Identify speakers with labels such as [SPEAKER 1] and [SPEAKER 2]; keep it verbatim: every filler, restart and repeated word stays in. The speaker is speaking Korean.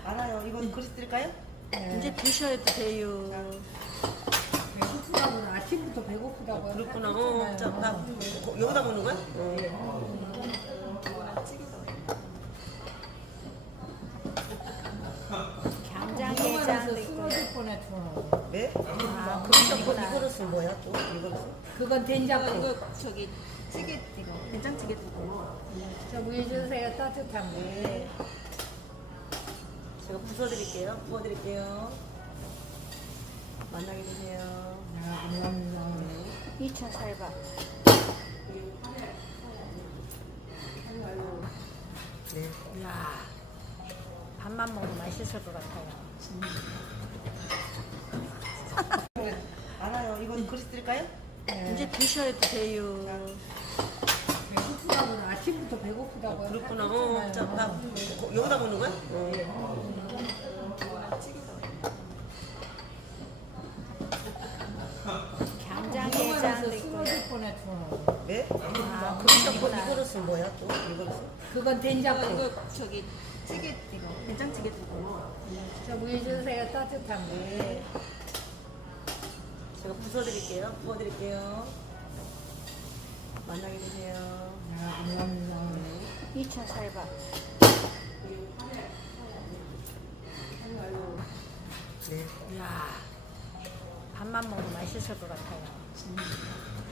[SPEAKER 1] 알아요. 이건 그릇 드릴까요?
[SPEAKER 2] 네. 이제 드셔도 돼요.
[SPEAKER 3] 배고프다고 아침부터 배고프다고.
[SPEAKER 1] 그렇구나. 어, 자, 나 어, 여기다 먹는 거야? 어.
[SPEAKER 2] 간장게장도 있고.
[SPEAKER 3] 쓰러질 뻔했어.
[SPEAKER 1] 네?
[SPEAKER 2] 아,
[SPEAKER 1] 그릇은 뭐,
[SPEAKER 2] 그러셨구나.
[SPEAKER 1] 이 그릇은 뭐야 또? 이 그릇은?
[SPEAKER 3] 그건 된장국.
[SPEAKER 2] 이거 저기 찌개 이거 된장찌개 두고.
[SPEAKER 3] 저물 주세요, 따뜻한 물.
[SPEAKER 1] 제가 부숴드릴게요. 부어드릴게요. 만나게 되세요.
[SPEAKER 2] 이 차 살밥.
[SPEAKER 1] 네.
[SPEAKER 2] 이야, 밥만 먹으면 맛있을 것 같아요.
[SPEAKER 1] 알아요. 이건 그릇 드릴까요?
[SPEAKER 3] 네.
[SPEAKER 2] 이제 드셔도 돼요.
[SPEAKER 3] 배고프다고 아침부터 배고프다고.
[SPEAKER 1] 그렇구나. 어, 자, 나 어, 여기다 먹는 거야? 어.
[SPEAKER 2] 간장게장도 있고.
[SPEAKER 3] 쓰러질 뻔했어.
[SPEAKER 1] 네?
[SPEAKER 2] 아,
[SPEAKER 1] 그릇은 뭐, 이
[SPEAKER 2] 그러셨구나.
[SPEAKER 1] 그릇은 뭐야 또? 이 그릇은?
[SPEAKER 3] 그건 된장국.
[SPEAKER 2] 이거 저기 찌개 이거 된장찌개 두고.
[SPEAKER 3] 저물 주세요, 따뜻한 물.
[SPEAKER 1] 제가 부숴드릴게요. 부어드릴게요. 만나게 되세요.
[SPEAKER 2] 이 차 살밥.
[SPEAKER 1] 네.
[SPEAKER 2] 이야, 밥만 먹으면 맛있을 것 같아요.